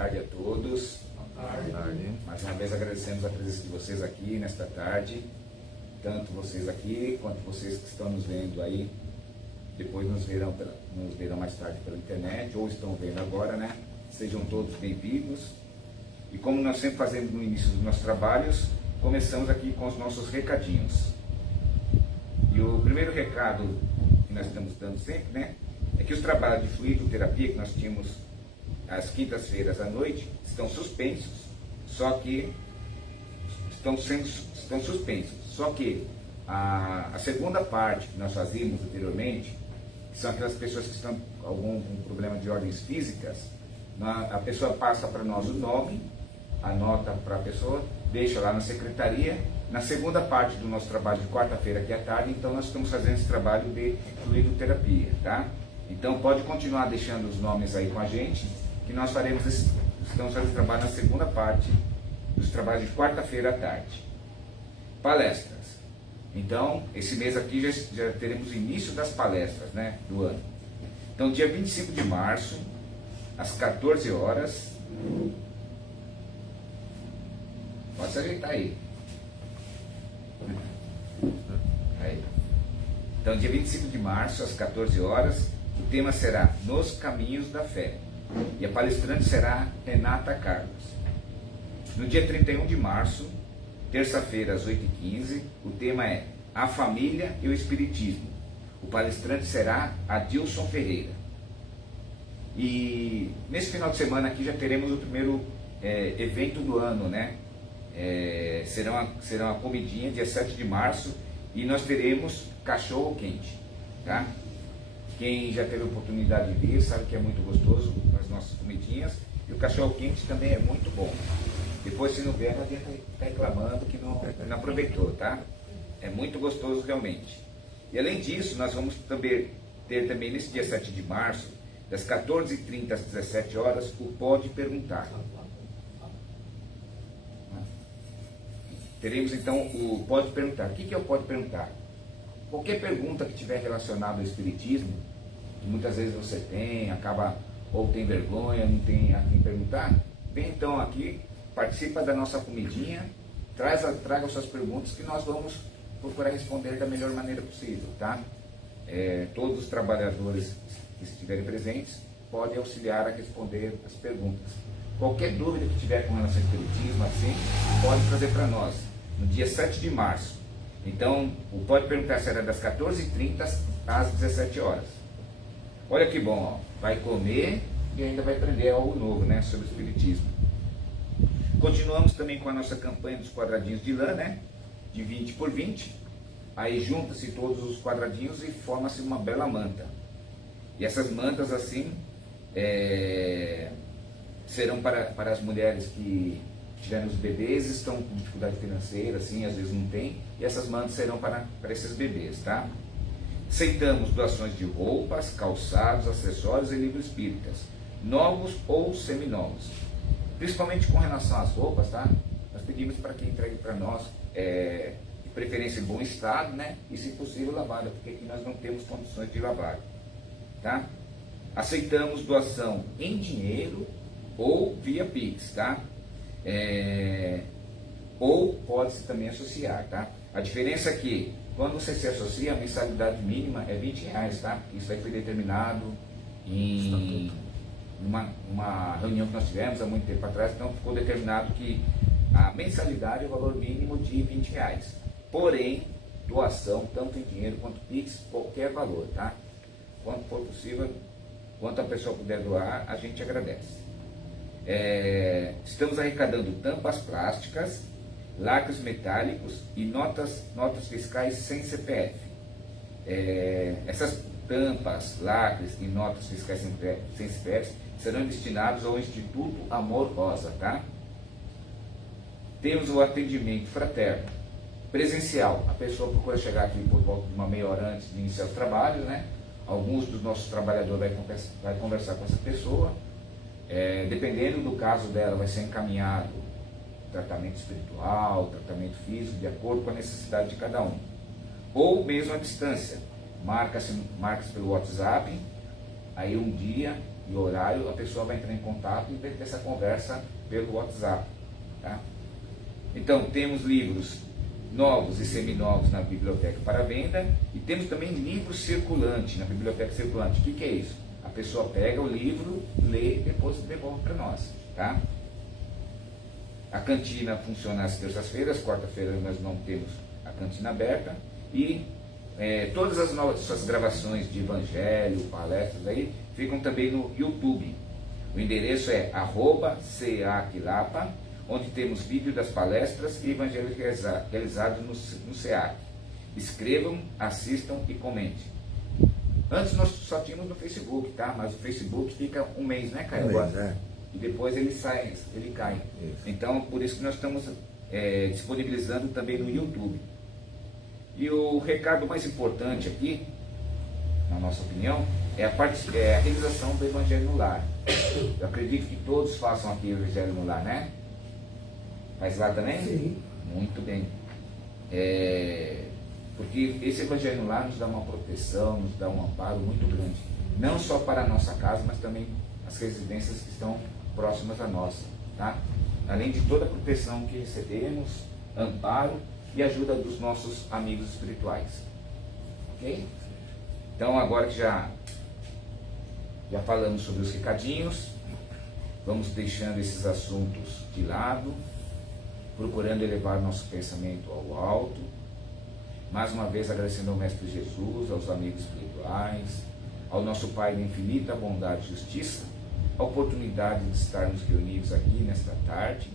tarde a todos. Boa tarde. Mais uma vez agradecemos a presença de vocês aqui nesta tarde, tanto vocês aqui quanto vocês que estão nos vendo aí, depois nos verão mais tarde pela internet ou estão vendo agora, né? Sejam todos bem-vindos. E como nós sempre fazemos no início dos nossos trabalhos, começamos aqui com os nossos recadinhos. E o primeiro recado que nós estamos dando sempre, né, é que os trabalhos de fluidoterapia que nós tínhamos às quintas-feiras à noite estão suspensos, só que estão suspensos. Só que a segunda parte que nós fazíamos anteriormente, que são aquelas pessoas que estão com algum problema de ordens físicas, a pessoa passa para nós o nome, anota para a pessoa, deixa lá na secretaria. Na segunda parte do nosso trabalho de quarta-feira, que é à tarde, então nós estamos fazendo esse trabalho de fluidoterapia, tá? Então pode continuar deixando os nomes aí com a gente, que nós estamos fazendo trabalho na segunda parte dos trabalhos de quarta-feira à tarde. Palestras. Então, esse mês aqui já teremos o início das palestras, né, do ano. Então, dia 25 de março, às 14 horas. Pode se ajeitar aí. Aí. Então, dia 25 de março, às 14 horas, o tema será Nos Caminhos da Fé. E a palestrante será Renata Carlos. No dia 31 de março, terça-feira, às 8h15, o tema é A Família e o Espiritismo. O palestrante será Adilson Ferreira. E nesse final de semana aqui já teremos o primeiro evento do ano, né? Será uma comidinha, dia 7 de março, e nós teremos cachorro quente, tá? Quem já teve a oportunidade de vir sabe que é muito gostoso as nossas comidinhas, e o cachorro quente também é muito bom. Depois, se não vier, não adianta ficar reclamando que não aproveitou, tá? É muito gostoso realmente. E além disso, nós vamos ter também nesse dia 7 de março, das 14h30 às 17 horas, o Pode Perguntar. Teremos então o Pode Perguntar. O que é o Pode Perguntar? Qualquer pergunta que tiver relacionada ao Espiritismo, que muitas vezes você ou tem vergonha, não tem a quem perguntar, vem então aqui, participa da nossa comidinha, traga suas perguntas que nós vamos procurar responder da melhor maneira possível, tá? Todos os trabalhadores que estiverem presentes podem auxiliar a responder as perguntas. Qualquer dúvida que tiver com relação ao Espiritismo, assim, pode trazer para nós, no dia 7 de março. Então, o Pode Perguntar será das 14h30 às 17 horas. Olha que bom, ó. Vai comer e ainda vai aprender algo novo, né, sobre o Espiritismo. Continuamos também com a nossa campanha dos quadradinhos de lã, né, de 20 por 20. Aí junta-se todos os quadradinhos e forma-se uma bela manta. E essas mantas, assim, serão para as mulheres que tiveram os bebês, estão com dificuldade financeira, assim, às vezes não tem, e essas mantas serão para esses bebês, tá? Aceitamos doações de roupas, calçados, acessórios e livros espíritas, novos ou seminovos. Principalmente com relação às roupas, tá? Nós pedimos para que entregue para nós, de preferência em bom estado, né? E se possível lavada, porque aqui nós não temos condições de lavar, tá? Aceitamos doação em dinheiro ou via Pix, tá? Ou pode-se também associar, tá? A diferença é que quando você se associa, a mensalidade mínima é R$20, tá? Isso aí foi determinado em uma reunião que nós tivemos há muito tempo atrás, então ficou determinado que a mensalidade é o valor mínimo de R$20. Porém, doação, tanto em dinheiro quanto Pix, qualquer valor, tá? Quanto for possível, quanto a pessoa puder doar, a gente agradece. Estamos arrecadando tampas plásticas, lacres metálicos e notas fiscais sem CPF. Essas tampas, lacres e notas fiscais sem CPF serão destinados ao Instituto Amor Rosa, tá? Temos o atendimento fraterno, presencial. A pessoa procura chegar aqui por volta de uma meia hora antes de iniciar os trabalhos, né? Alguns dos nossos trabalhadores vai conversar com essa pessoa. Dependendo do caso dela, vai ser encaminhado tratamento espiritual, tratamento físico, de acordo com a necessidade de cada um. Ou mesmo à distância, marca-se pelo WhatsApp, aí um dia e horário, a pessoa vai entrar em contato e vai ter essa conversa pelo WhatsApp. Tá? Então, temos livros novos e seminovos na biblioteca para venda, e temos também livro circulante na biblioteca circulante. O que é isso? A pessoa pega o livro, lê e depois devolve para nós. Tá? A cantina funciona às terças-feiras, quarta-feira nós não temos a cantina aberta, e todas as nossas gravações de evangelho, palestras aí, ficam também no YouTube. O endereço é @CEAC-Lapa, onde temos vídeo das palestras e evangelhos realizados no SEAC. Escrevam, assistam e comentem. Antes nós só tínhamos no Facebook, tá? Mas o Facebook fica um mês, né, Caio? E depois ele sai, ele cai. Isso. Então, por isso que nós estamos disponibilizando também no YouTube. E o recado mais importante aqui, na nossa opinião, é a realização do Evangelho no Lar. Eu acredito que todos façam aqui o Evangelho no Lar, né? Faz lá também? Sim. Muito bem. Porque esse Evangelho no Lar nos dá uma proteção, nos dá um amparo muito grande. Não só para a nossa casa, mas também as residências que estão próximas à nossa. Tá? Além de toda a proteção que recebemos, amparo e ajuda dos nossos amigos espirituais. Ok? Então, agora que já falamos sobre os recadinhos, vamos deixando esses assuntos de lado, procurando elevar nosso pensamento ao alto. Mais uma vez agradecendo ao Mestre Jesus, aos amigos espirituais, ao nosso Pai da infinita bondade e justiça, a oportunidade de estarmos reunidos aqui nesta tarde,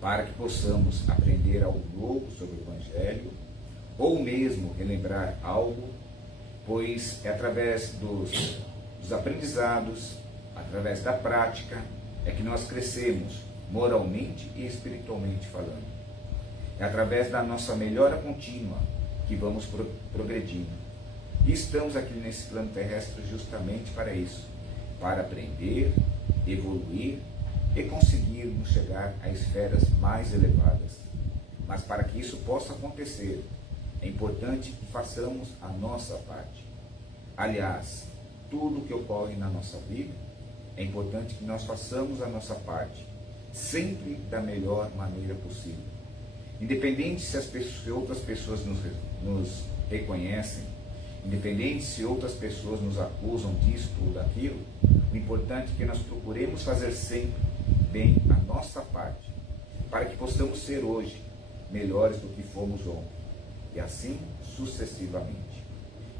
para que possamos aprender algo novo sobre o Evangelho, ou mesmo relembrar algo, pois é através dos aprendizados, através da prática, é que nós crescemos moralmente e espiritualmente falando. É através da nossa melhora contínua que vamos progredindo. E estamos aqui nesse plano terrestre justamente para isso, para aprender, evoluir e conseguirmos chegar a esferas mais elevadas. Mas para que isso possa acontecer, é importante que façamos a nossa parte. Aliás, tudo que ocorre na nossa vida, é importante que nós façamos a nossa parte, sempre da melhor maneira possível. Independente se outras pessoas nos reconhecem, independente se outras pessoas nos acusam disso ou daquilo, o importante é que nós procuremos fazer sempre bem a nossa parte, para que possamos ser hoje melhores do que fomos ontem, e assim sucessivamente.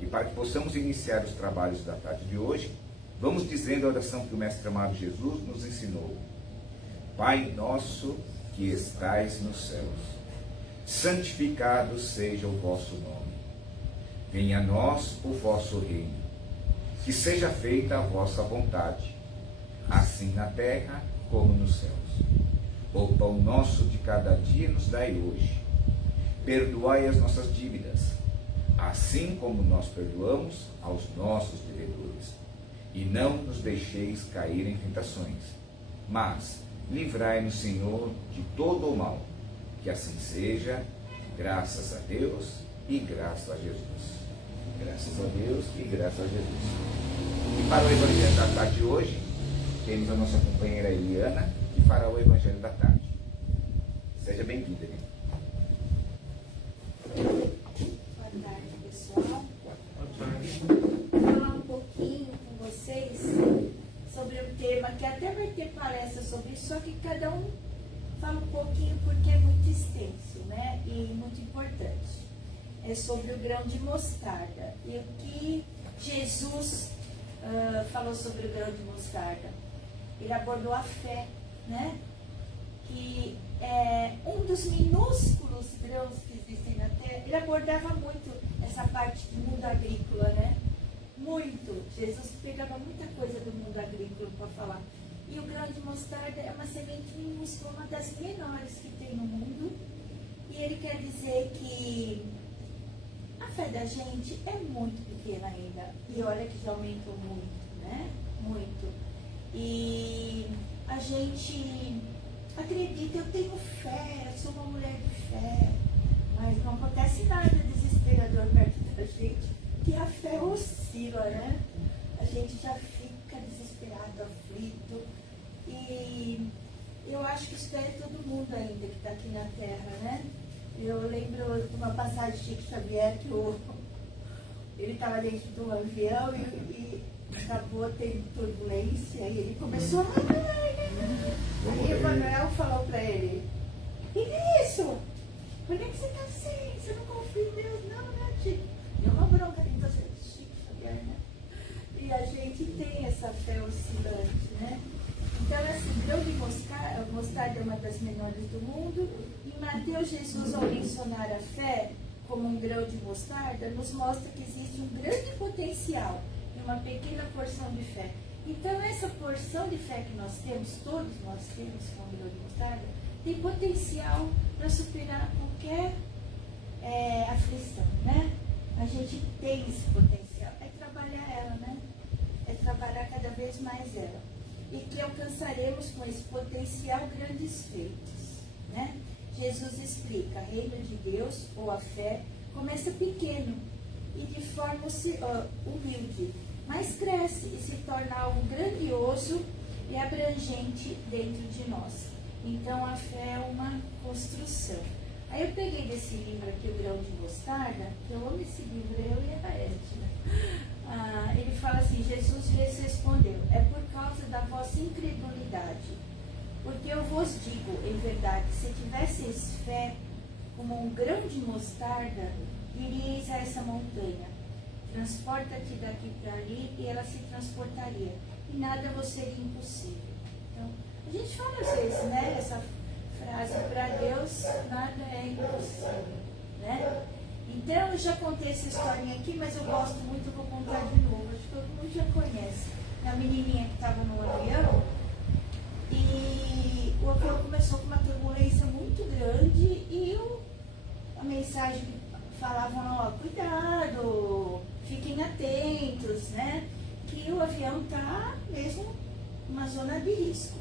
E para que possamos iniciar os trabalhos da tarde de hoje, vamos dizendo a oração que o Mestre amado Jesus nos ensinou. Pai nosso que estais nos céus, santificado seja o vosso nome. Venha a nós o vosso reino. Que seja feita a vossa vontade, assim na terra como nos céus. O pão nosso de cada dia nos dai hoje. Perdoai as nossas dívidas, assim como nós perdoamos aos nossos devedores. E não nos deixeis cair em tentações, mas livrai-nos, Senhor, de todo o mal. Que assim seja, graças a Deus e graças a Jesus. Graças a Deus e graças a Jesus. E para o Evangelho da tarde de hoje, temos a nossa companheira Eliana, que fará o Evangelho da tarde. Seja bem-vinda, Eliana. Boa tarde, pessoal. Vou falar um pouquinho com vocês sobre um tema que até vai ter palestra sobre isso, só que cada um fala um pouquinho porque é muito extenso, né? E muito importante. É sobre o grão de mostarda. E o que Jesus falou sobre o grão de mostarda? Ele abordou a fé, né? Que é um dos minúsculos grãos que existem na terra. Ele abordava muito essa parte do mundo agrícola, né? Muito. Jesus pegava muita coisa do mundo agrícola para falar. E o grão de mostarda é uma semente minúscula, uma das menores que tem no mundo. E ele quer dizer que a fé da gente é muito pequena ainda. E olha que já aumentou muito, né? Muito. E a gente acredita, eu tenho fé, eu sou uma mulher de fé. Mas não acontece nada desesperador perto da gente, que a fé oscila, né? A gente já fica E eu acho que isso daí é todo mundo ainda que está aqui na Terra, né? Eu lembro de uma passagem de Chico Xavier que ele estava dentro de um avião e acabou tendo turbulência e ele começou a nadar, né? Aí o Manuel falou para ele: "Que é isso? Por que você está assim? Você não confia em Deus, não, né, Chico?" Deu uma bronca ali, então, Chico Xavier, né? E a gente tem essa fé oscilante, né? Então, assim, grão de mostarda é uma das menores do mundo. Em Mateus, Jesus, ao mencionar a fé como um grão de mostarda, nos mostra que existe um grande potencial e uma pequena porção de fé. Então, essa porção de fé que nós temos, todos nós temos com o grão de mostarda, tem potencial para superar qualquer aflição, né? A gente tem esse potencial. É trabalhar ela, né? É trabalhar cada vez mais ela. E que alcançaremos com esse potencial grandes feitos, né? Jesus explica: reino de Deus, ou a fé, começa pequeno e de forma humilde, mas cresce e se torna algo grandioso e abrangente dentro de nós. Então a fé é uma construção. Aí eu peguei desse livro aqui, O Grão de Mostarda, que eu amo esse livro, eu e a Edna. Ele fala assim: Jesus lhes respondeu: é por causa da vossa incredulidade. Porque eu vos digo, em verdade, se tivesseis fé como um grão de mostarda, diríeis a essa montanha: transporta-te daqui para ali, e ela se transportaria, e nada vos seria impossível. Então, a gente fala às vezes, né, essa frase: para Deus nada é impossível, né? Então, eu já contei essa historinha aqui, mas eu gosto muito, eu vou contar de novo. Acho que todo mundo já conhece. A menininha que estava no avião, e o avião começou com uma turbulência muito grande, e a mensagem falava: ó, cuidado, fiquem atentos, né? Que o avião está mesmo numa zona de risco.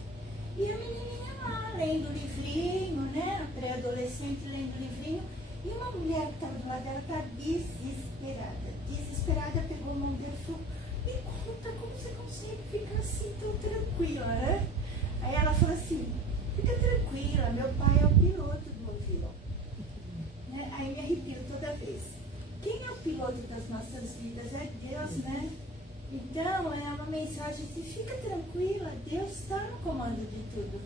E a menininha lá, lendo livrinho, né? A pré-adolescente lendo livrinho. E uma mulher que estava do lado dela estava desesperada. Desesperada, pegou a mão dela e falou: me conta, como você consegue ficar assim tão tranquila, né? Aí ela falou assim: fica tranquila, meu pai é o piloto do avião. Né? Aí me arrepio toda vez. Quem é o piloto das nossas vidas? É Deus, né? Então, é uma mensagem de: fica tranquila, Deus está no comando de tudo.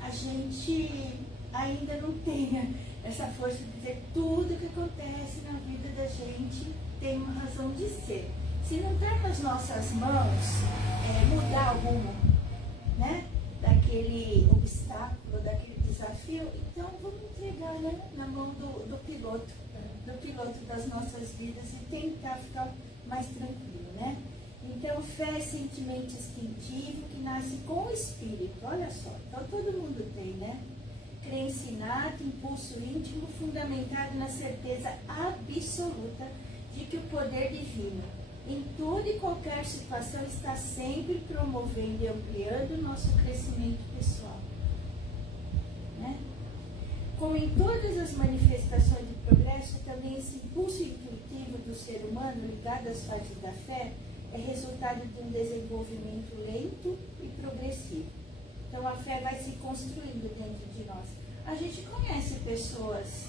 A gente ainda não tem essa força de dizer que tudo que acontece na vida da gente tem uma razão de ser. Se não está nas nossas mãos mudar o rumo, né, daquele obstáculo, daquele desafio, então vamos entregar, né, na mão do piloto das nossas vidas e tentar ficar mais tranquilo, né? Então, fé é sentimento instintivo que nasce com o espírito, olha só, então todo mundo tem, né? Crença inata, impulso íntimo, fundamentado na certeza absoluta de que o poder divino, em toda e qualquer situação, está sempre promovendo e ampliando o nosso crescimento pessoal. Né? Como em todas as manifestações de progresso, também esse impulso intuitivo do ser humano ligado às fases da fé é resultado de um desenvolvimento lento e progressivo. Então a fé vai se construindo dentro de nós. A gente conhece pessoas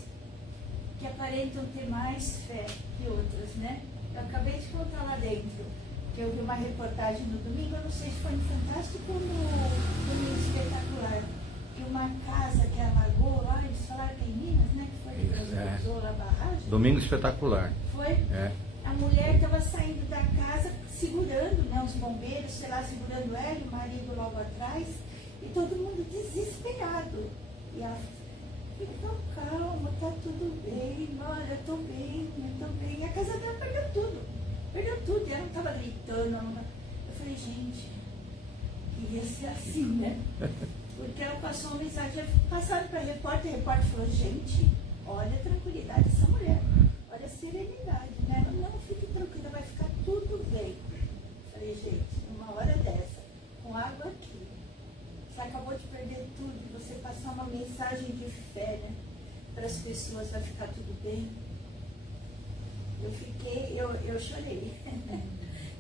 que aparentam ter mais fé que outras, né? Eu acabei de contar lá dentro, que eu vi uma reportagem no domingo, eu não sei se foi no Fantástico ou no Domingo Espetacular, que uma casa que alagou lá, eles falaram que é em Minas, né? Que foi que usou a barragem. Domingo Espetacular. Foi? É. A mulher estava saindo da casa, segurando, né, os bombeiros, sei lá, segurando ela e o marido logo atrás, e todo mundo desesperado. E ela falou: calma, tá tudo bem, olha, eu tô bem. E a casa dela perdeu tudo, e ela não estava gritando. Eu falei: gente, ia ser assim, né? Porque ela passou uma mensagem, passaram para a repórter falou: gente, olha a tranquilidade dessa mulher, olha a serenidade, né? Não, fique tranquila, vai ficar tudo bem. Eu falei: gente, uma hora dessa, com água aqui, você acabou de perder tudo, você passar uma mensagem de fé, né, para as pessoas: vai ficar tudo bem. Eu chorei.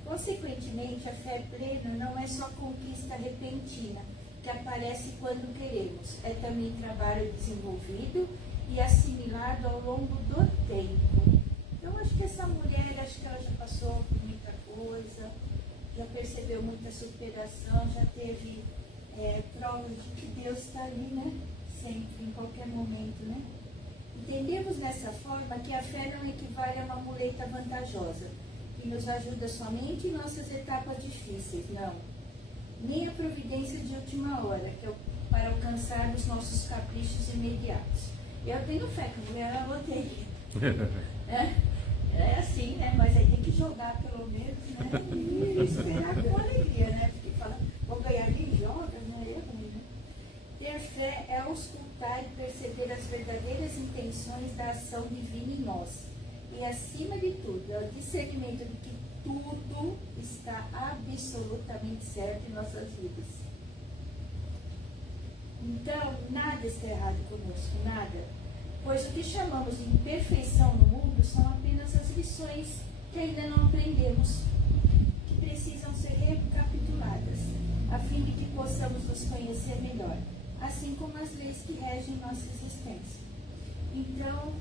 Consequentemente, a fé plena não é só conquista repentina, que aparece quando queremos. É também trabalho desenvolvido e assimilado ao longo do tempo. Então, acho que essa mulher, acho que ela já passou por muita coisa, já percebeu muita superação, já teve provas de que Deus está ali, né? Sempre, em qualquer momento, né? Entendemos dessa forma que a fé não equivale a uma muleta vantajosa, que nos ajuda somente em nossas etapas difíceis, não. Nem a providência de última hora, que é para alcançar os nossos caprichos imediatos. Eu tenho fé que a mulher na loteria. É assim, né? Mas aí tem que jogar pelo menos, né? E esperar com alegria, né? Porque fala, vou ganhar quem joga, não é ruim, né? Ter fé é auscultar e perceber as verdadeiras intenções da ação divina em nós. E acima de tudo, é o discernimento de que tudo está absolutamente certo em nossas vidas. Então, nada está errado conosco, nada. Pois o que chamamos de imperfeição no mundo são apenas as lições que ainda não aprendemos, que precisam ser recapituladas, a fim de que possamos nos conhecer melhor, assim como as leis que regem nossa existência. Então,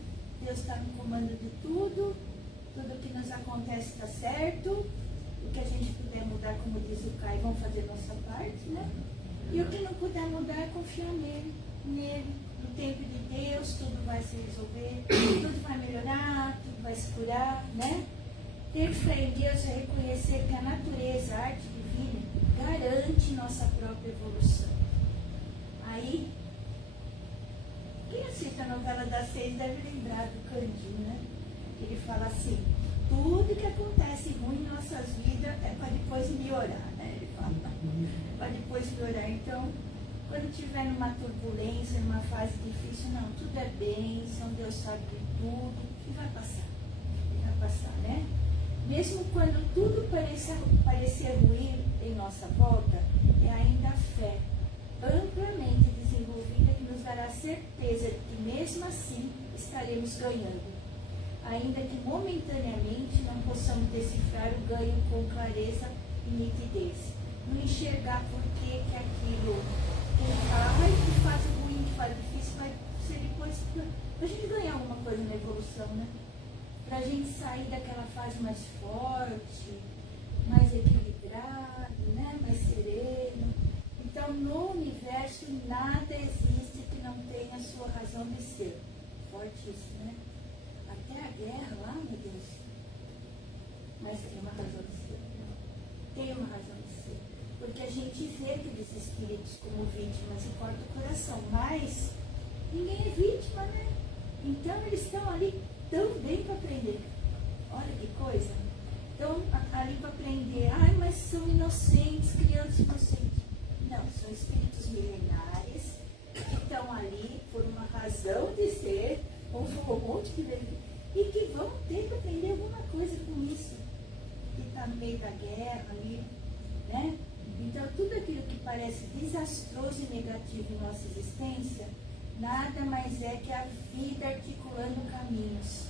Deus está no comando de tudo que nos acontece está certo, o que a gente puder mudar, como diz o Caio, vamos fazer nossa parte, né? E o que não puder mudar é confiar nele. No tempo de Deus, tudo vai se resolver, tudo vai melhorar, tudo vai se curar, né? Ter fé em Deus é reconhecer que a natureza, a arte divina, garante nossa própria evolução. Aí, quem assiste a novela das 6 deve lembrar do Candinho, né? Ele fala assim, tudo que acontece ruim em nossas vidas é para depois melhorar, né? Ele fala, para depois melhorar. Então, quando estiver numa turbulência, numa fase difícil, não, tudo é bênção, Deus sabe de tudo, e vai passar, né? Mesmo quando tudo parecer ruim em nossa volta, é ainda a fé amplamente desenvolvida que nos dará certeza de que mesmo assim estaremos ganhando. Ainda que momentaneamente não possamos decifrar o ganho com clareza e nitidez. Não enxergar por que aquilo que faz ruim, que faz difícil, vai ser depois para a gente ganhar alguma coisa na evolução, né? Para a gente sair daquela fase mais forte, mais equilibrado, né? Mais sereno. Então, no universo, nada existe que não tenha a sua razão de ser. Fortíssimo, né? Até a guerra lá, meu Deus. Mas tem uma razão de ser. Tem uma razão de ser. Porque a gente vê aqueles espíritos como vítimas e corta o coração. Mas ninguém é vítima, né? Então eles estão ali também para aprender. Olha que coisa. Então, ali para aprender. Ai, mas são inocentes, crianças inocentes. Não, são espíritos milenares que estão ali por uma razão de ser, ou um monte que veio, e que vão ter que aprender alguma coisa com isso. Que está no meio da guerra ali, né? Então, tudo aquilo que parece desastroso e negativo em nossa existência, nada mais é que a vida articulando caminhos,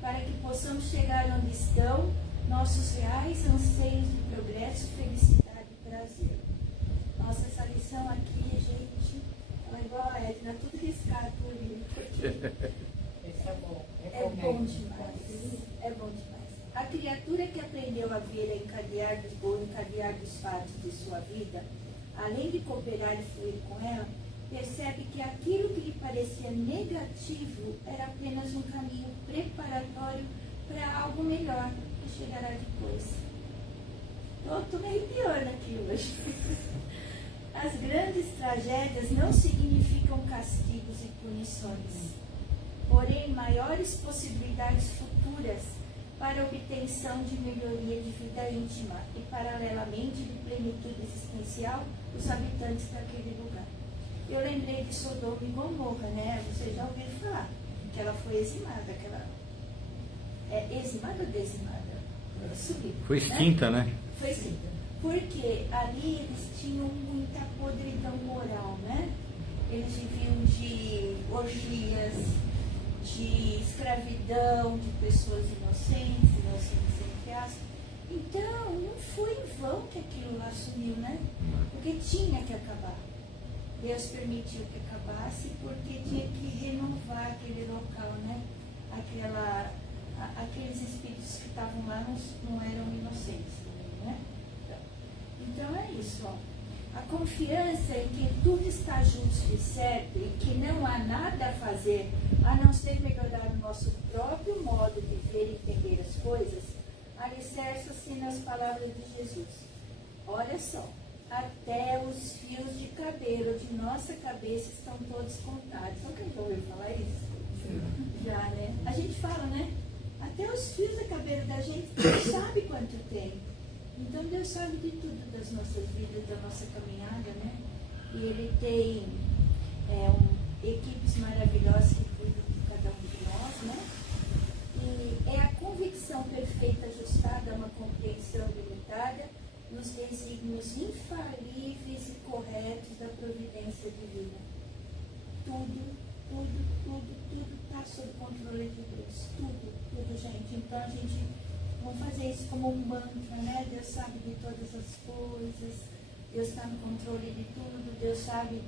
para que possamos chegar onde estão nossos reais anseios de progresso, felicidade e prazer. Nossa, essa lição aqui, gente, ela é igual a Edna, tudo riscado por livro, porque Esse é bom. é bom demais. É bom demais. A criatura que aprendeu a ver e encadear dos fatos de sua vida, além de cooperar e fluir com ela, percebe que aquilo que lhe parecia negativo era apenas um caminho preparatório para algo melhor que chegará depois. Eu estou meio pior aqui hoje. As grandes tragédias não significam castigos e punições, porém maiores possibilidades futuras para a obtenção de melhoria de vida íntima e, paralelamente, de plenitude existencial dos habitantes daquele lugar. Eu lembrei de Sodoma e Gomorra, né? Vocês já ouviram falar que ela foi eximada, eximada ou dizimada? Subiu. Foi extinta, né? Foi extinta. Porque ali eles tinham muita podridão moral, né? Eles viviam de orgias, de escravidão, de pessoas inocentes entre aspas. Então, não foi em vão que aquilo lá sumiu, né? Porque porque tinha que acabar. Deus permitiu que acabasse porque tinha que renovar aquele local, né? Aqueles espíritos que estavam lá não eram inocentes, né? Então é isso, ó. A confiança em que tudo está justo e certo e que não há nada a fazer a não ser melhorar o nosso próprio modo de ver e entender as coisas, alicerça-se nas palavras de Jesus. Olha só, até os fios de cabelo de nossa cabeça estão todos contados. Alguém já ouviu falar isso? Já, né? A gente fala, né? Até os fios de cabelo da gente, Deus sabe quanto tem. Então Deus sabe de tudo das nossas vidas, da nossa caminhada, né? E Ele tem equipes maravilhosas que cuidam de cada um de nós, né? E é a convicção perfeita ajustada a uma compreensão limitada nos desígnios infalíveis e corretos da providência divina. Tudo está sob controle de Deus. Tudo, gente. Então a gente vamos fazer isso como um mantra, né? Deus sabe de todas as coisas, Deus está no controle de tudo, Deus sabe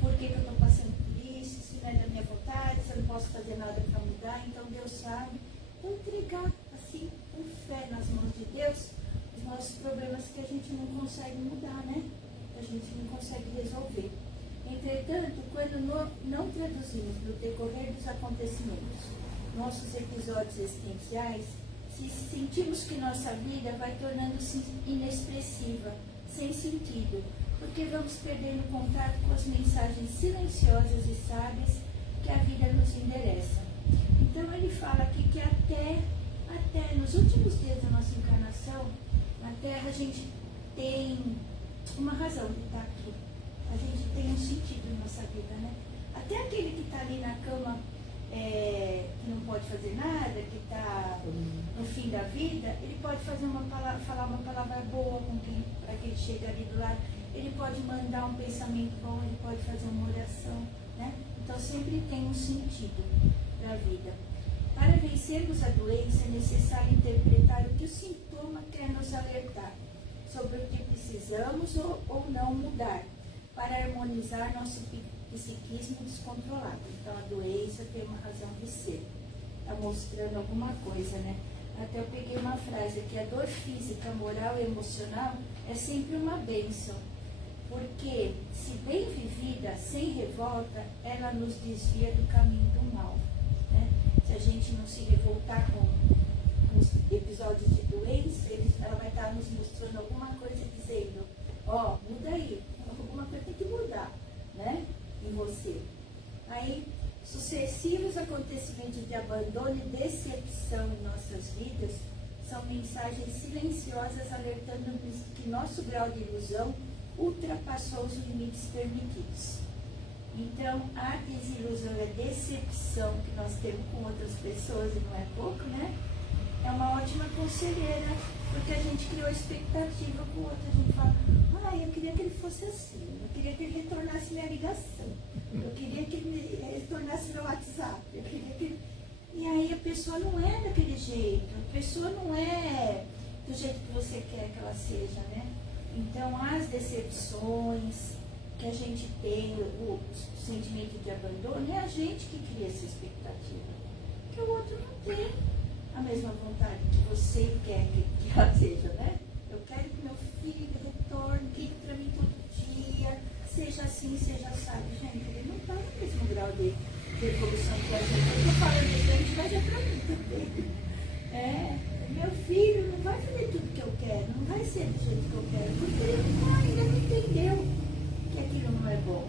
por que eu estou passando por isso, se não é da minha vontade, se eu não posso fazer nada para mudar, então Deus sabe. Então entregar assim, com fé nas mãos de Deus, os nossos problemas que a gente não consegue mudar, né? A gente não consegue resolver. Entretanto, quando não traduzimos no decorrer dos acontecimentos nossos episódios existenciais, se sentimos que nossa vida vai tornando-se inexpressiva, sem sentido, porque vamos perdendo contato com as mensagens silenciosas e sábias que a vida nos endereça. Então ele fala aqui que até nos últimos dias da nossa encarnação, na Terra a gente tem uma razão de estar aqui. A gente tem um sentido na nossa vida, né? Até aquele que está ali na cama, que não pode fazer nada, que está no fim da vida, ele pode fazer falar uma palavra boa para que ele chegue ali do lado, ele pode mandar um pensamento bom, ele pode fazer uma oração, né? Então sempre tem um sentido para a vida. Para vencermos a doença é necessário interpretar o que o sintoma quer nos alertar sobre o que precisamos ou não mudar para harmonizar nosso psiquismo descontrolado. Então a doença tem uma razão de ser, está mostrando alguma coisa, né? Até eu peguei uma frase aqui: a dor física, moral e emocional é sempre uma bênção, porque se bem vivida, sem revolta, ela nos desvia do caminho do mal, né? Se a gente não se revoltar com os episódios de doença, ela vai estar nos mostrando alguma coisa, dizendo, ó, muda aí, alguma coisa tem que mudar, né? Em você. Aí, sucessivos acontecimentos de abandono e decepção em nossas vidas são mensagens silenciosas alertando-nos que nosso grau de ilusão ultrapassou os limites permitidos. Então, a desilusão e a decepção que nós temos com outras pessoas, e não é pouco, né? É uma ótima conselheira, porque a gente criou expectativa com o outro. A gente fala, eu queria que ele fosse assim, eu queria que ele retornasse minha ligação, eu queria que ele retornasse meu WhatsApp, eu queria que... E aí a pessoa não é daquele jeito, a pessoa não é do jeito que você quer que ela seja, né? Então, as decepções que a gente tem, o sentimento de abandono, é a gente que cria essa expectativa, que o outro não tem a mesma vontade que você quer que ela seja, né? Eu quero que meu filho retorne, ligue para mim todo dia, seja assim, seja sábio. Gente, ele não está no mesmo grau de evolução que a gente. Eu estou falando isso, a gente vai ver para mim também. Meu filho não vai fazer tudo que eu quero, não vai ser do jeito que eu quero, porque ele ainda não entendeu que aquilo não é bom.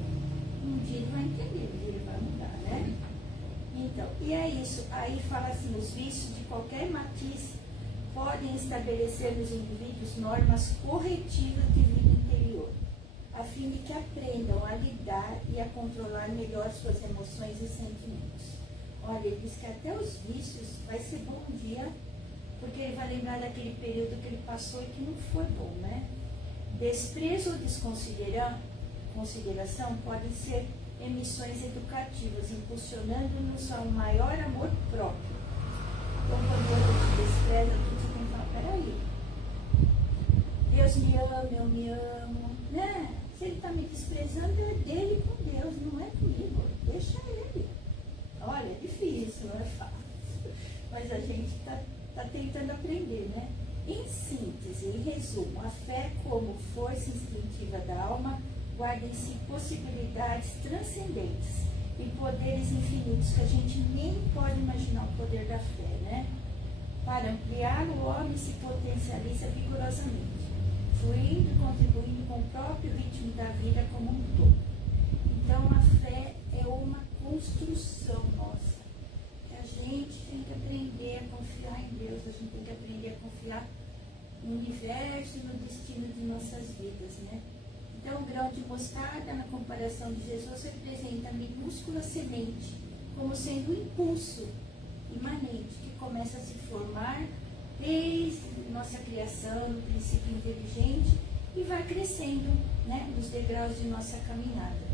Um dia ele vai entender, um dia ele vai mudar, né? Então, e é isso. Aí fala assim, os vícios de qualquer matiz podem estabelecer nos indivíduos normas corretivas de vida interior, a fim de que aprendam a lidar e a controlar melhor suas emoções e sentimentos. Olha, ele diz que até os vícios vai ser bom um dia, porque ele vai lembrar daquele período que ele passou e que não foi bom, né? Desprezo ou desconsideração podem ser emissões educativas, impulsionando-nos a um maior amor próprio. Então, quando eu te despreza, tu tem que falar, peraí, Deus me ama, eu me amo, né? Se ele está me desprezando, é dele com Deus, não é comigo. Deixa ele. Olha, é difícil, não é fácil. Mas a gente está tentando aprender, né? Em síntese, em resumo, a fé como força instintiva da alma guarda em si possibilidades transcendentes e poderes infinitos que a gente nem pode imaginar o poder da fé, né? Para ampliar, o homem se potencializa vigorosamente, fluindo e contribuindo com o próprio ritmo da vida como um todo. Então, a fé é uma construção nossa. A gente tem que aprender a confiar em Deus, a gente tem que aprender a confiar no universo e no destino de nossas vidas, né? Então, o grão de mostarda, na comparação de Jesus, representa a minúscula semente, como sendo um impulso imanente, que começa a se formar desde nossa criação, no princípio inteligente, e vai crescendo, né, nos degraus de nossa caminhada.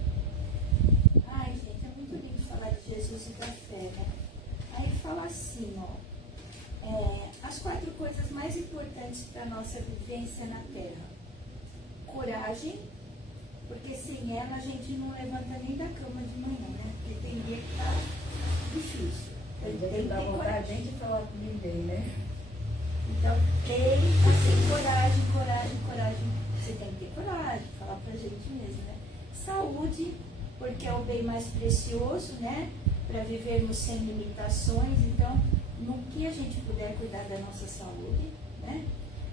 Ai, gente, é muito lindo falar de Jesus e da fé, né? Aí fala assim, ó, as 4 coisas mais importantes para a nossa vivência na Terra. Coragem, porque sem ela a gente não levanta nem da cama de manhã, né? Porque tem dia que tá difícil. Tem que dar vontade nem de falar com ninguém, né? Então, tem assim, coragem. Você tem que ter coragem, falar pra gente mesmo, né? Saúde, porque é o bem mais precioso, né? Para vivermos sem limitações. Então, no que a gente puder cuidar da nossa saúde, né?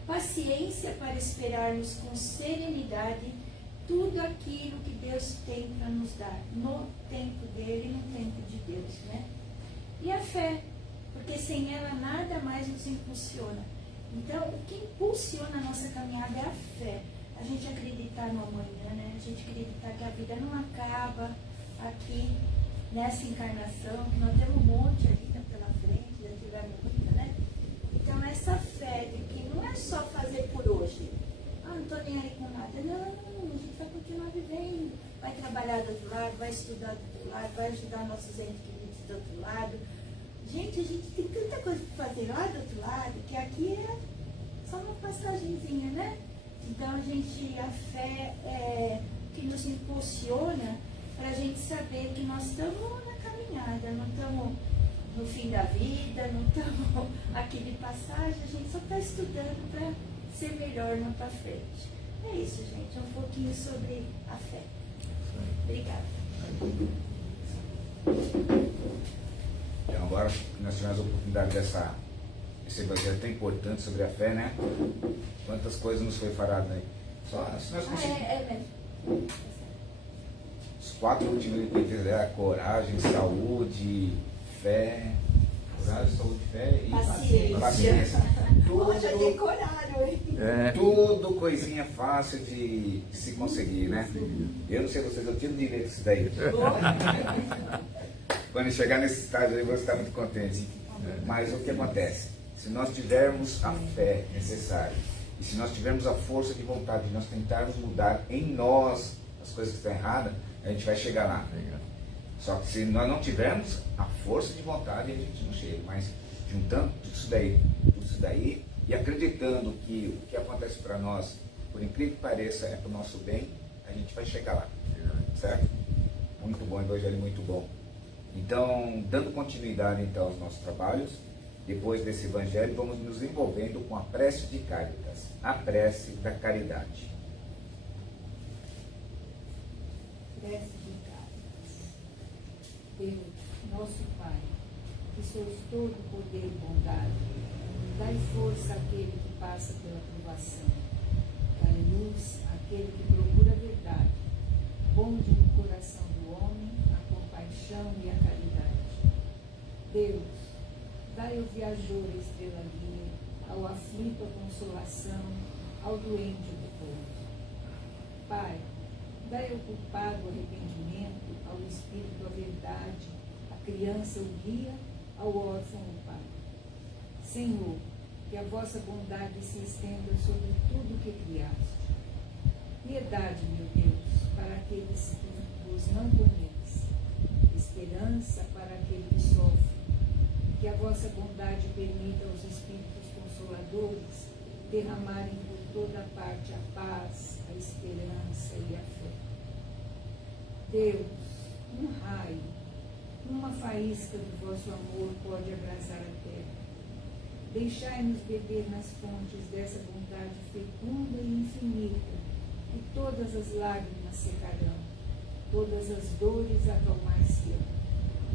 Paciência, para esperarmos com serenidade tudo aquilo que Deus tem para nos dar, no tempo dele e no tempo de Deus, né? E a fé, porque sem ela nada mais nos impulsiona. Então, o que impulsiona a nossa caminhada é a fé. A gente acreditar no amanhã, né? A gente acreditar que a vida não acaba aqui, nessa encarnação, que nós temos um monte ainda pela frente, já tivemos muita, né? Então, essa fé de que não é só fazer por hoje. Ah, não estou nem aí com nada. Não, a gente vai continuar vivendo. Vai trabalhar do outro lado, vai estudar do outro lado, vai ajudar nossos entes queridos do outro lado. Gente, a gente tem tanta coisa para fazer lá do outro lado, que aqui é só uma passagenzinha, né? Então, a fé é que nos impulsiona para a gente saber que nós estamos na caminhada, não estamos no fim da vida, não estamos aqui de passagem, a gente só está estudando para ser melhor lá para frente. É isso, gente, um pouquinho sobre a fé. Obrigada. Então, agora que nós tivemos a oportunidade desse evangelho tão importante sobre a fé, né? Quantas coisas nos foi falado aí. Só se nós conseguimos. mesmo. Os 4 últimos itens, né? Coragem, saúde, fé. Coragem, saúde, fé e paciência. Hoje eu decoraram, hein? Tudo coisinha fácil de se conseguir, né? Eu não sei vocês, eu tiro direito isso daí. Quando chegar nesse estágio aí, eu vou estar muito contente. Mas o que acontece? Se nós tivermos a fé necessária, e se nós tivermos a força de vontade de nós tentarmos mudar em nós as coisas que estão erradas, a gente vai chegar lá. Só que se nós não tivermos a força de vontade, a gente não chega. Mas juntando tudo isso daí, e acreditando que o que acontece para nós, por incrível que pareça, é para o nosso bem, a gente vai chegar lá. Certo? Muito bom, evangelho muito bom. Então, dando continuidade então aos nossos trabalhos, depois desse evangelho, vamos nos envolvendo com a prece de Caritas, a prece da caridade. Prece de Caritas. Deus, nosso Pai, que sois todo poder e bondade, dai força àquele que passa pela provação, dai luz àquele que procura a verdade, ponde no coração do homem a compaixão e a caridade. Deus, dai ao viajor a estrela guia, ao aflito a consolação, ao doente o repouso. Pai, dai ao culpado o arrependimento, ao espírito a verdade, à criança o guia, ao órfão o pai. Senhor, que a vossa bondade se estenda sobre tudo que criaste. Piedade, meu Deus, para aqueles que vos não conhecem. Esperança para aquele que sofre. Que a vossa bondade permita aos Espíritos Consoladores derramarem por toda parte a paz, a esperança e a fé. Deus, um raio, uma faísca do vosso amor pode abrasar a terra. Deixai-nos beber nas fontes dessa bondade fecunda e infinita, e todas as lágrimas secarão, todas as dores acalmar-se-ão.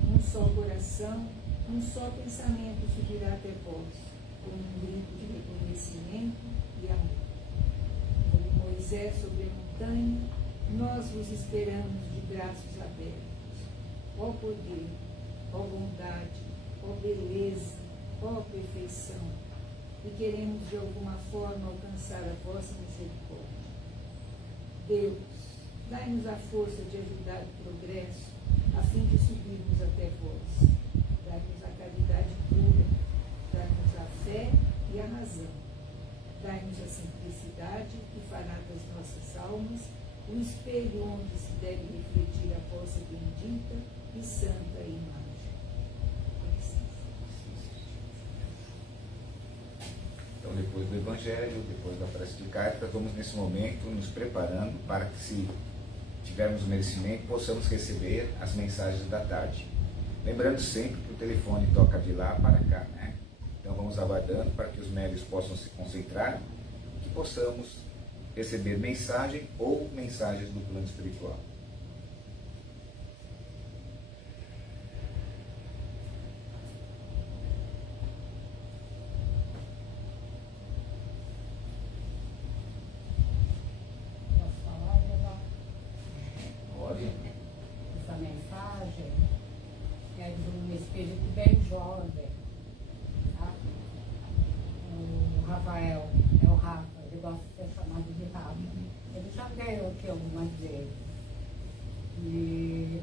Um só coração, um só pensamento subirá até vós, com um grito de reconhecimento e amor. Como Moisés sobre a montanha, nós vos esperamos de braços abertos. Ó poder, ó bondade, ó beleza, ó perfeição, e queremos de alguma forma alcançar a vossa misericórdia. Deus, dai-nos a força de ajudar o progresso, a fim de subirmos até vós. Dai-nos a caridade pura, dai-nos a fé e a razão. Dai-nos a simplicidade que fará das nossas almas o espelho onde se deve refletir a vossa bendita e santa imagem. Então, depois do Evangelho, depois da prece de carta, vamos nesse momento nos preparando para que, se tivermos o merecimento, possamos receber as mensagens da tarde. Lembrando sempre que o telefone toca de lá para cá, né? Então vamos aguardando para que os médios possam se concentrar, que possamos receber mensagem ou mensagens do plano espiritual. Essa mensagem é de um espírito bem jovem, tá? O Rafael, é o Rafa, ele gosta de ser chamado de Rafa. Ele já veio aqui algumas vezes. E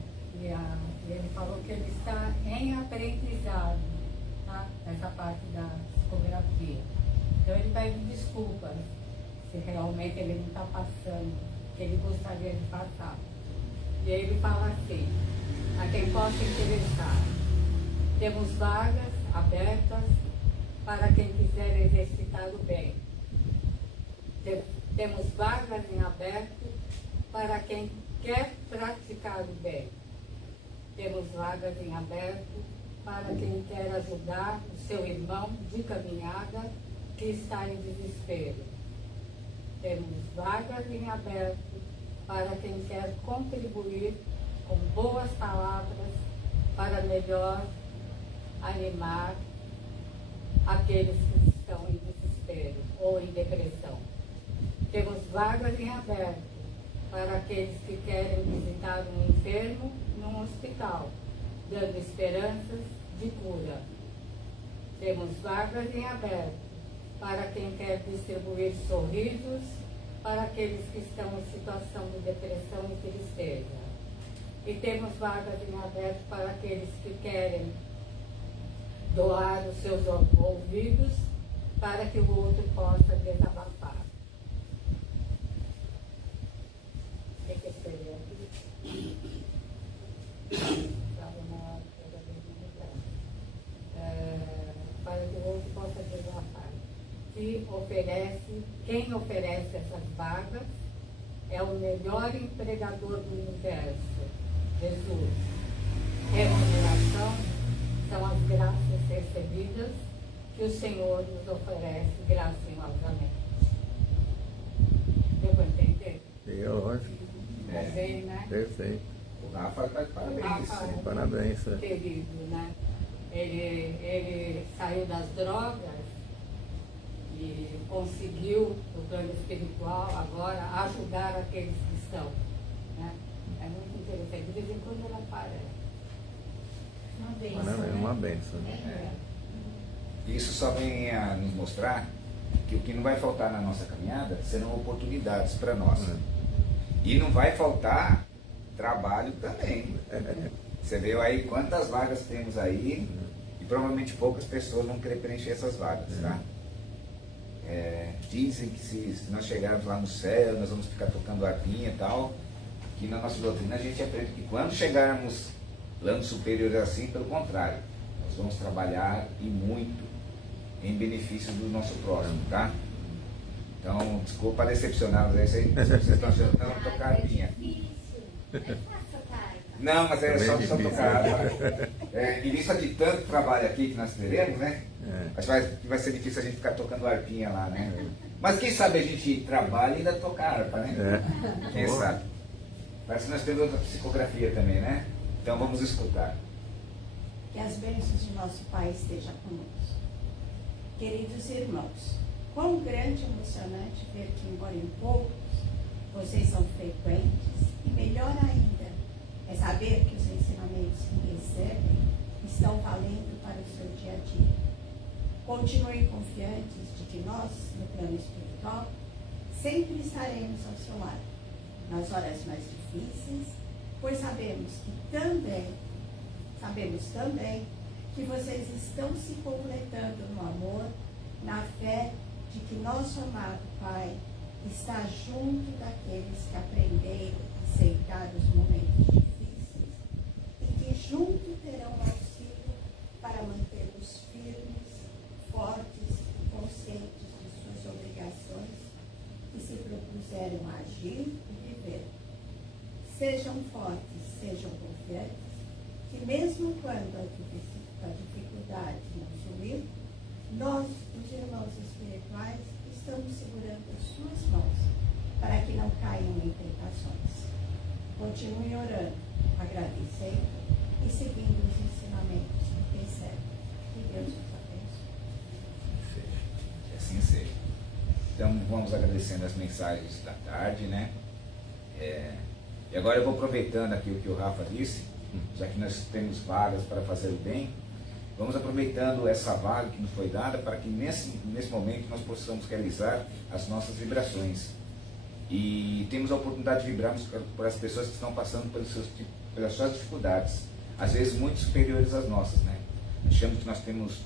ele falou que ele está em aprendizado, tá? Nessa parte da psicografia. Então ele pede desculpas se realmente ele não está passando o que ele gostaria de passar. E aí ele fala assim: a quem possa interessar, temos vagas abertas para quem quiser exercitar o bem. Temos vagas em aberto para quem quer praticar o bem. Temos vagas em aberto para quem quer ajudar o seu irmão de caminhada que está em desespero. Temos vagas em aberto para quem quer contribuir com boas palavras para melhor animar aqueles que estão em desespero ou em depressão. Temos vagas em aberto para aqueles que querem visitar um enfermo num hospital, dando esperanças de cura. Temos vagas em aberto para quem quer distribuir sorrisos para aqueles que estão em situação de depressão e tristeza. E temos vagas em aberto para aqueles que querem doar os seus ouvidos para que o outro possa desabafar. O que eu escrevi aqui? Para que o outro possa desabafar. Quem oferece essas vagas é o melhor empregador do universo, Jesus. Remuneração são as graças recebidas que o Senhor nos oferece graciosamente. Deu para entender? Deu, ótimo. Bem, né? Perfeito. O Rafa está de parabéns. Rafa, Sim, parabéns. querido, né? Ele saiu das drogas e conseguiu, no plano espiritual, agora ajudar aqueles que estão. Né? É muito interessante. De vez em quando ela aparece. Uma bênção, Parabéns, né? uma benção. Isso só vem a nos mostrar que o que não vai faltar na nossa caminhada serão oportunidades para nós. E não vai faltar trabalho também. Você viu aí quantas vagas temos aí e provavelmente poucas pessoas vão querer preencher essas vagas, tá? Dizem que se nós chegarmos lá no céu, nós vamos ficar tocando arpinha e tal, que na nossa doutrina a gente aprende que quando chegarmos planos superiores assim, pelo contrário, nós vamos trabalhar e muito em benefício do nosso próximo, tá? Então, desculpa decepcioná-los aí, se vocês estão achando que não vão tocar harpinha. Não, mas é só tocar. Em vista de tanto trabalho aqui que nós teremos, né? Acho que vai ser difícil a gente ficar tocando harpinha lá, né? Mas quem sabe a gente trabalha e ainda toca harpa, né? Quem sabe? Parece que nós temos outra psicografia também, né? Então vamos escutar. Que as bênçãos de nosso Pai estejam conosco. Queridos irmãos, quão grande e emocionante ver que, embora em poucos, vocês são frequentes, e melhor ainda, é saber que os ensinamentos que recebem estão valendo para o seu dia a dia. Continuem confiantes de que nós, no plano espiritual, sempre estaremos ao seu lado, nas horas mais difíceis, pois sabemos também que vocês estão se completando no amor, na fé de que nosso amado Pai está junto daqueles que aprenderam a aceitar os momentos difíceis e que junto terão auxílio para mantê-los firmes, fortes e conscientes de suas obrigações que se propuseram a agir e viver. Sejam fortes, sejam confiantes, que mesmo quando a dificuldade nos sumir, nós, os irmãos espirituais, estamos segurando as suas mãos para que não caiam em tentações. Continuem orando, agradecendo e seguindo os ensinamentos que recebem. Que Deus os abençoe. Que assim seja. Então vamos agradecendo as mensagens da tarde, né? E agora eu vou aproveitando aqui o que o Rafa disse, já que nós temos vagas para fazer o bem, vamos aproveitando essa vaga que nos foi dada para que nesse momento nós possamos realizar as nossas vibrações. E temos a oportunidade de vibrarmos por as pessoas que estão passando pelas suas dificuldades, às vezes muito superiores às nossas, né? Achamos que nós temos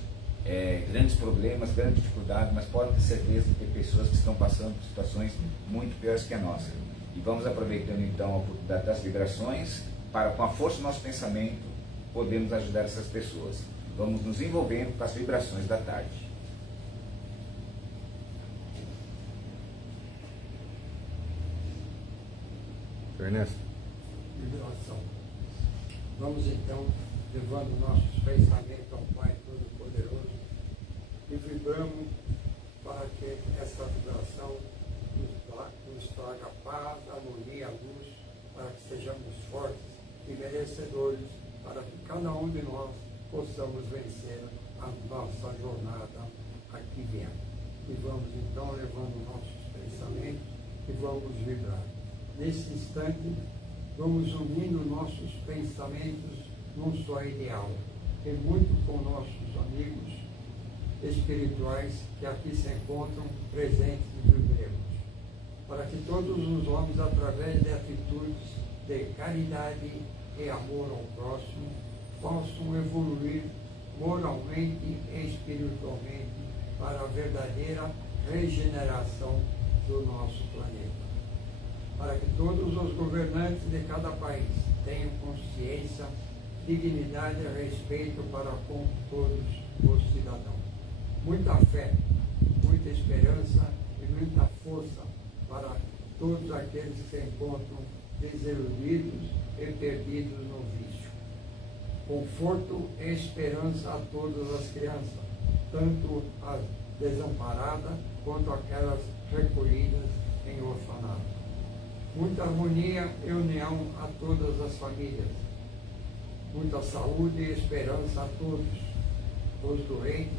grandes problemas, grandes dificuldades, mas podem ter certeza de ter pessoas que estão passando por situações muito piores que a nossa. E vamos aproveitando então a oportunidade das vibrações para, com a força do nosso pensamento, podermos ajudar essas pessoas. Vamos nos envolvendo com as vibrações da tarde. Ernesto. Vibração. Vamos então levando nossos pensamentos ao Pai Todo-Poderoso e vibramos para que essa vibração nos traga paz, harmonia, luz, para que sejamos fortes e merecedores, para que cada um de nós possamos vencer a nossa jornada aqui dentro. E vamos então levando nossos pensamentos e vamos vibrar. Nesse instante, vamos unindo nossos pensamentos num só ideal, e muito com nossos amigos espirituais que aqui se encontram presentes e vibremos, para que todos os homens, através de atitudes de caridade e amor ao próximo, possam evoluir moralmente e espiritualmente para a verdadeira regeneração do nosso planeta. Para que todos os governantes de cada país tenham consciência, dignidade e respeito para com todos os cidadãos. Muita fé, muita esperança e muita força para todos aqueles que se encontram desiludidos e perdidos no vício. Conforto e esperança a todas as crianças, tanto as desamparadas quanto aquelas recolhidas em orfanato. Muita harmonia e união a todas as famílias. Muita saúde e esperança a todos os doentes,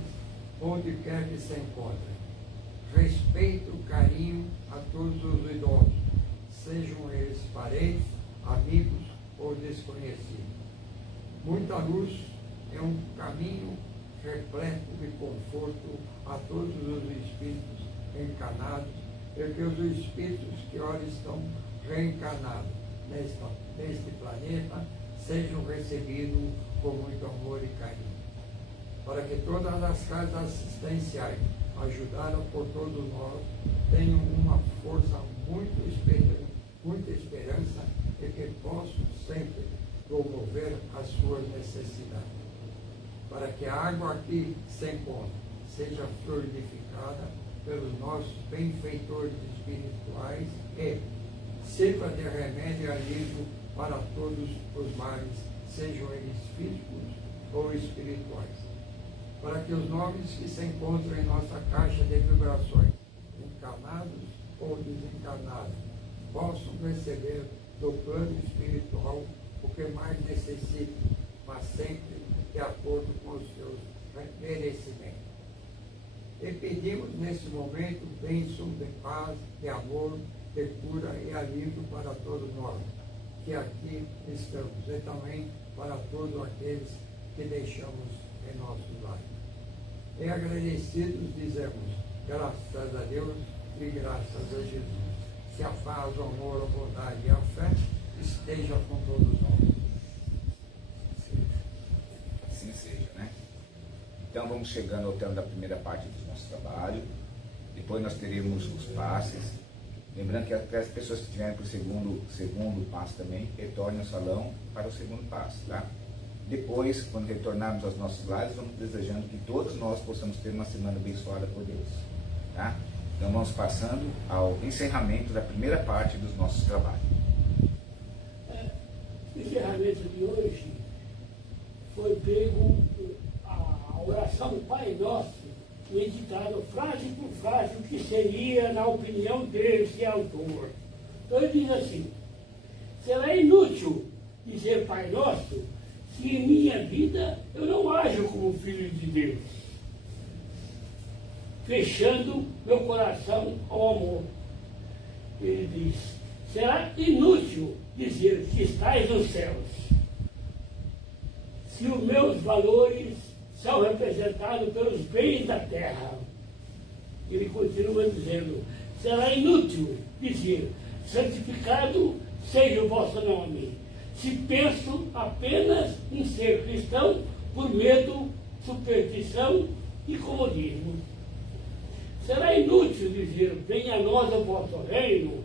onde quer que se encontrem. Respeito, carinho a todos os idosos, sejam eles parentes, amigos ou desconhecidos. Muita luz é um caminho repleto de conforto a todos os espíritos encarnados, e que os espíritos que ora estão reencarnados neste planeta sejam recebidos com muito amor e carinho. Para que todas as casas assistenciais ajudadas por todos nós tenham uma força, muita esperança e que possam sempre promover as suas necessidades. Para que a água aqui se encontre seja fluidificada pelos nossos benfeitores espirituais e sirva de remédio e alívio para todos os males, sejam eles físicos ou espirituais. Para que os nomes que se encontram em nossa caixa de vibrações, encarnados ou desencarnados, possam receber do plano espiritual o que mais necessitam, mas sempre de acordo com os seus merecimentos. E pedimos nesse momento bênção de paz, de amor, de cura e alívio para todos nós, que aqui estamos, e também para todos aqueles que deixamos em nossos lares. E agradecidos dizemos, graças a Deus e graças a Jesus. Que a paz, o amor, a bondade e a fé esteja com todos nós. Assim seja, né? Então vamos chegando ao termo da primeira parte do nosso trabalho. Depois nós teremos os passes. Lembrando que aquelas pessoas que estiverem para o segundo passe também, retornem ao salão para o segundo passe, tá? Depois, quando retornarmos aos nossos lares, vamos desejando que todos nós possamos ter uma semana abençoada por Deus, tá? Então vamos passando ao encerramento da primeira parte dos nossos trabalhos. O encerramento de hoje foi pego a oração do Pai Nosso, meditado frase por frase, o que seria, na opinião desse autor. Então ele diz assim: será inútil dizer Pai Nosso se em minha vida eu não ajo como filho de Deus, fechando meu coração ao amor. Ele diz: será inútil dizer que estais nos céus, se os meus valores são representados pelos bens da terra. Ele continua dizendo: será inútil dizer, santificado seja o vosso nome, se penso apenas em ser cristão por medo, superstição e comodismo. Será inútil dizer, venha a nós o vosso reino,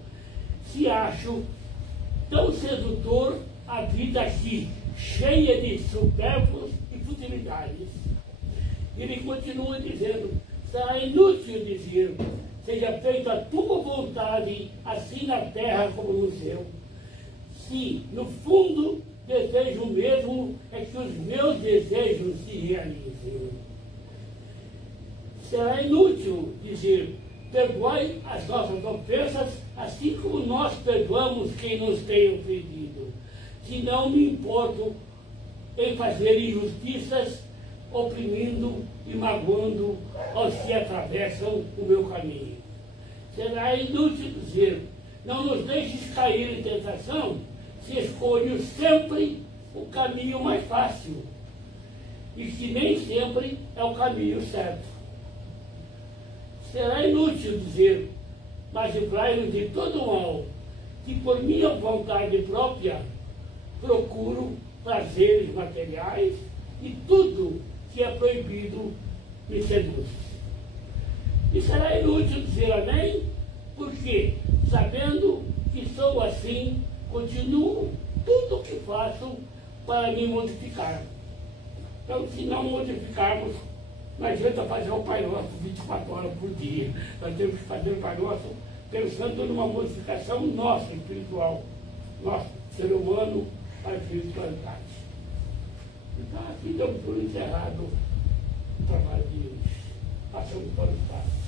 se acho tão sedutor a vida aqui, cheia de supérfluos e futilidades. Ele continua dizendo, será inútil dizer, seja feita a tua vontade, assim na terra como no céu. Se, no fundo, desejo mesmo é que os meus desejos se realizem. Será inútil dizer, perdoai as nossas ofensas, assim como nós perdoamos quem nos tem ofendido. Se não me importo em fazer injustiças, oprimindo e magoando aos que atravessam o meu caminho. Será inútil dizer, não nos deixes cair em tentação, se escolho sempre o caminho mais fácil, e que nem sempre é o caminho certo. Será inútil dizer, mas livrai-nos de todo mal, que por minha vontade própria procuro prazeres materiais e tudo que é proibido me seduz. E será inútil dizer amém, porque, sabendo que sou assim, continuo tudo o que faço para me modificar. Então, se não modificarmos, não adianta fazer o Pai Nosso 24 horas por dia. Nós temos que fazer o Pai Nosso pensando numa modificação nossa, espiritual, nosso ser humano, para a espiritualidade. Então, aqui damos por encerrado o trabalho de hoje. Passamos para o Estado.